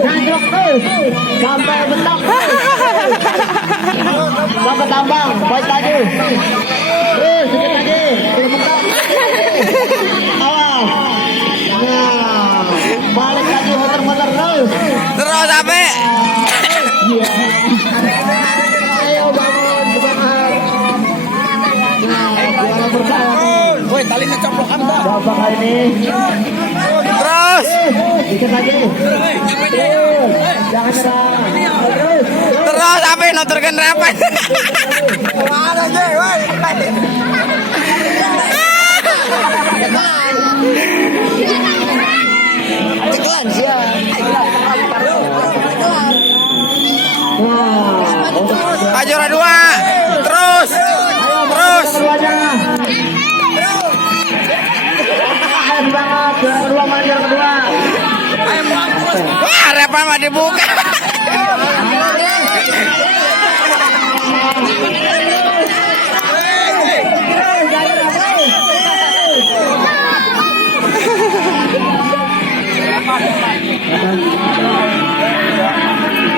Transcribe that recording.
Nanjok terus sampai mentok. Sampai tambang, baik lagi. Sedikit lagi, mentok. Awas. Nah, balik lagi muter-muter terus. Terus sampai. Ayo bangun, semangat. Nah, juara bertahan. Woi, talinya coplokan dah. Coba kali ini. Terus. Dikit lagi. Jangan nyerah. Terus. Terus sampai nuturkan repot. Mana aja, woi. Cekelan sih ya. Pak juara 2. Terus. Terus. Ayo banget, juara kedua, main juara kedua. Wah, repot mah dibuka.